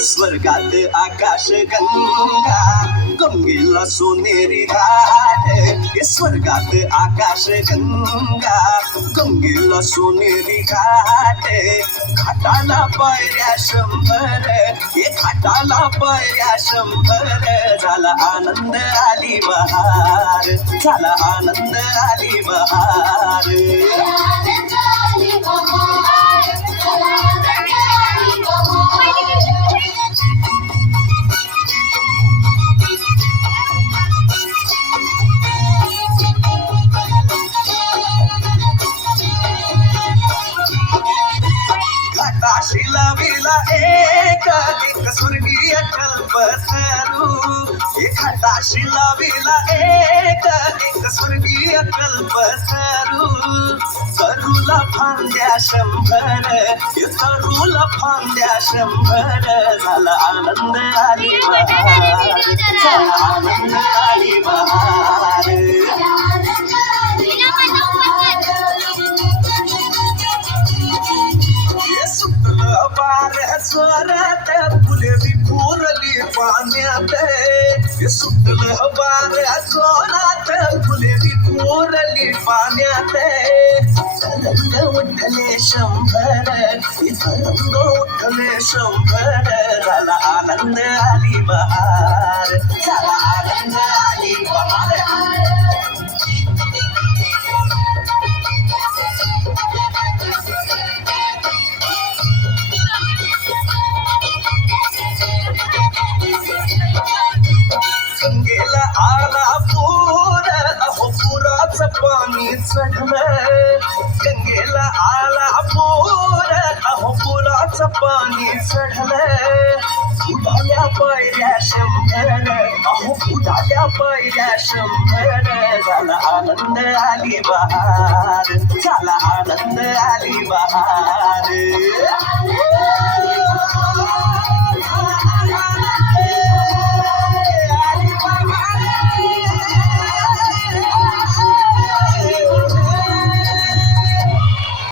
स्वर्गात आकाश गंगा गंगेला सोनेरी घाट हे स्वर्गात आकाश गंगा गंगेला सोनेरी घाट घाटाला पायऱ्या 100 हे घाटाला पायऱ्या 100 झाला आनंद आली बहार झाला आनंद आली बहार घाटाशीला विला एक स्वर्गीय कल्पतरू हे घाटाशीला विला एक स्वर्गीय कल्पतरू तरुला फांद्या 100 हे तरुला फांद्या 100 झाला आनंद आली बहार झाला आनंद आली बहार वाऱ्या जोरात फुले विखुरली पाण्यात सुटलं वाऱ्या जोरात फुले विखुरली पाण्यात तरंग उठले 100 तरंग उठले 100 झाला आनंद आली बहार झाला आनंद आली बहार गंगेला आला पूर अहो पुराचं पाणी चढलं गंगेला आला पूर अहो पुराचं पाणी चढलं उडाल्या पायऱ्या 100 अहो उडाल्या पायऱ्या 100 झाला आनंद आली बहार झाला आनंद आली बहार